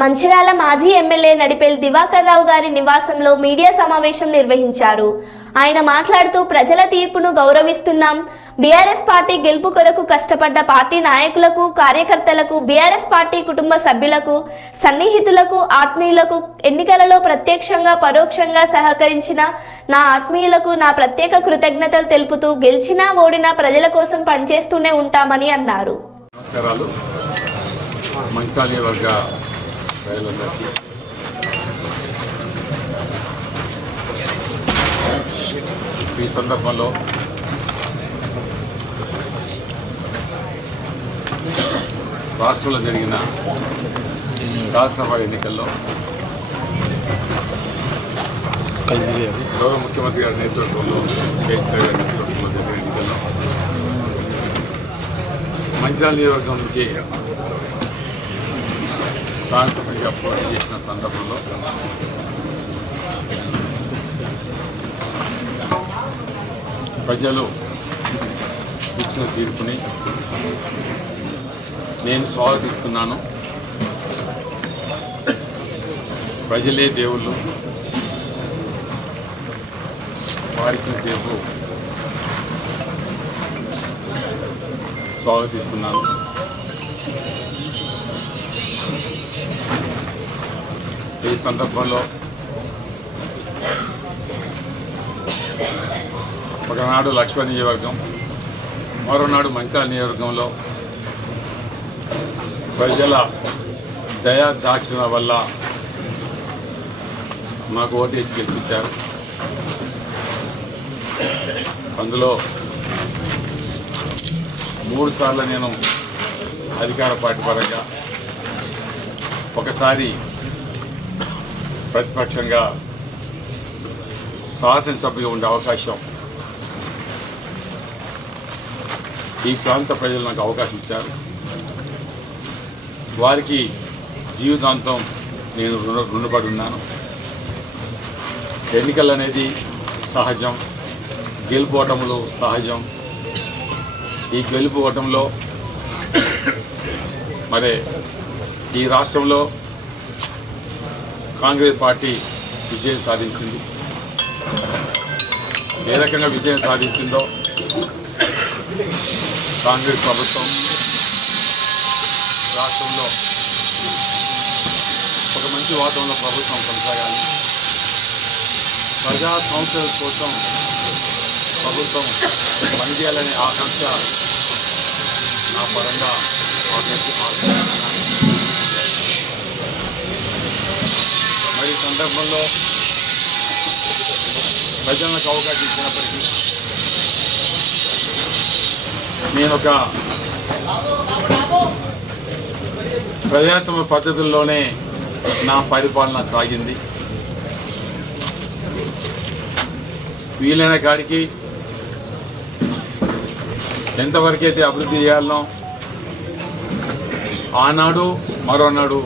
మంచిర్యాల మాజీ ఎమ్మెల్యే నడిపేల్ దివాకర్ రావు గారి నివాసంలో మీడియా సమావేశం నిర్వహించారు. ఆయన మాట్లాడుతూ ప్రజల తీర్పును గౌరవిస్తున్నాం. బీఆర్ఎస్ పార్టీ గెలుపు కొరకు కష్టపడ్డ పార్టీ నాయకులకు కార్యకర్తలకు బీఆర్ఎస్ పార్టీ కుటుంబ సభ్యులకు సన్నిహితులకు ఆత్మీయులకు ఎన్నికలలో ప్రత్యక్షంగా పరోక్షంగా సహకరించిన నా ఆత్మీయులకు నా ప్రత్యేక కృతజ్ఞతలు తెలుపుతూ గెలిచినా ఓడినా ప్రజల కోసం పనిచేస్తూనే ఉంటామని అన్నారు. నమస్కారాలు. మంచాలి వర్గ ప్రజలందరికీ ఈ సందర్భంలో రాష్ట్రంలో జరిగిన శాసనసభ ఎన్నికల్లో గౌరవ ముఖ్యమంత్రి గారి నేతృత్వంలో కేసీఆర్ గారి నేతృత్వంలో జరిగిన ఎన్నికల్లో మంచిర్యాల నియోజకవర్గం నుంచి శాసనసభ్యుడిగా పోటీ చేసిన సందర్భంలో ప్రజలు ఇచ్చిన తీర్పుని నేను స్వాగతిస్తున్నాను. ప్రజలే దేవుళ్ళు. వారిచ్చిన తీర్పు స్వాగతిస్తున్నాను. ఈ సందర్భంలో ఒకనాడు లక్ష్మణ నియోజకవర్గం మరోనాడు మంచాల నియోజకవర్గంలో ప్రజల దయా దాక్షిణ వల్ల మాకు ఓటేసి గెలిపించారు. అందులో మూడు సార్లు నేను అధికార పార్టీ పరంగా ఒకసారి ప్రతిపక్షంగా శాసనసభ్యుగా ఉండే అవకాశం. ఈ ప్రాంత ప్రజలు నాకు అవకాశం ఇచ్చారు. వారికి జీవితాంతం నేను రుణ రుణపడి ఉన్నాను. ఎన్నికలు అనేది సహజం. గెలుపుకోవటంలో సహజం. ఈ గెలుపు ఓటంలో మరి ఈ రాష్ట్రంలో కాంగ్రెస్ పార్టీ విజయం సాధించింది. ఏ రకంగా విజయం సాధించిందో కాంగ్రెస్ ప్రభుత్వం రాష్ట్రంలో ఒక మంచి వాతావరణంలో ప్రభుత్వం కొనసాగాలి. ప్రజా సంస్థల కోసం ప్రభుత్వం పనిచేయాలనే ఆకాంక్ష నా పరంగా ప్రజలకు అవకాశం ఇచ్చినప్పటికీ నేను ఒక ప్రజాస్వామ్య పద్ధతుల్లోనే నా పరిపాలన సాగింది. వీలైన కాడికి ఎంతవరకైతే అభివృద్ధి చేయాలనో ఆనాడు మరోనాడు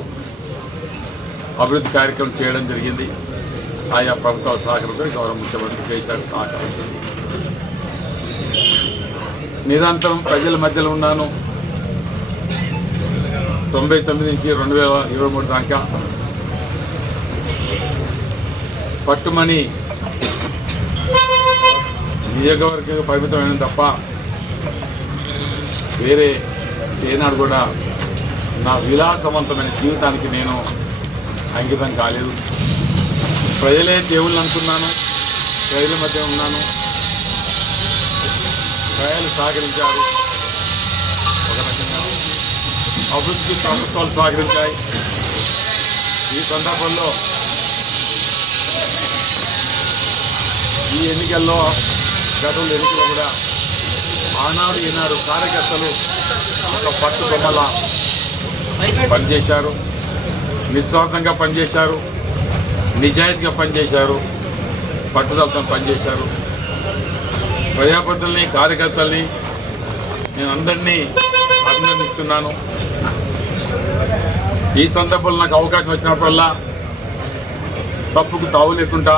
అభివృద్ధి కార్యక్రమం చేయడం జరిగింది. ఆయా ప్రభుత్వ సహకారంతో గౌరవ ముఖ్యమంత్రి కేసీఆర్ సహకారంతో నిరంతరం ప్రజల మధ్యలో ఉన్నాను. తొంభై తొమ్మిది నుంచి రెండు వేల ఇరవై మూడు దాకా పట్టుమని నియోజకవర్గం పరిమితమైన తప్ప వేరే ఏనాడు కూడా నా విలాసవంతమైన జీవితానికి నేను అంకితం కాలేదు. ప్రజలే దేవుళ్ళు అనుకున్నాను. ప్రజల మధ్య ఉన్నాను. ప్రజలు సహకరించారు. ఒక రకంగా అభివృద్ధి ప్రభుత్వాలు సహకరించాయి. ఈ సందర్భంలో ఈ ఎన్నికల్లో గతంలో ఎన్నికలు కూడా ఆనాడు ఈనాడు కార్యకర్తలు ఒక పట్టుకొమ్మల పనిచేశారు. నిస్వార్థంగా పనిచేశారు. నిజాయితీగా పనిచేశారు పట్టుదలతో పనిచేశారు. ప్రజాప్రతిని కార్యకర్తల్ని నేను అందరినీ అభినందిస్తున్నాను. ఈ సందర్భంలో నాకు అవకాశం వచ్చినప్పుడల్లా తప్పుకు తావు లేకుండా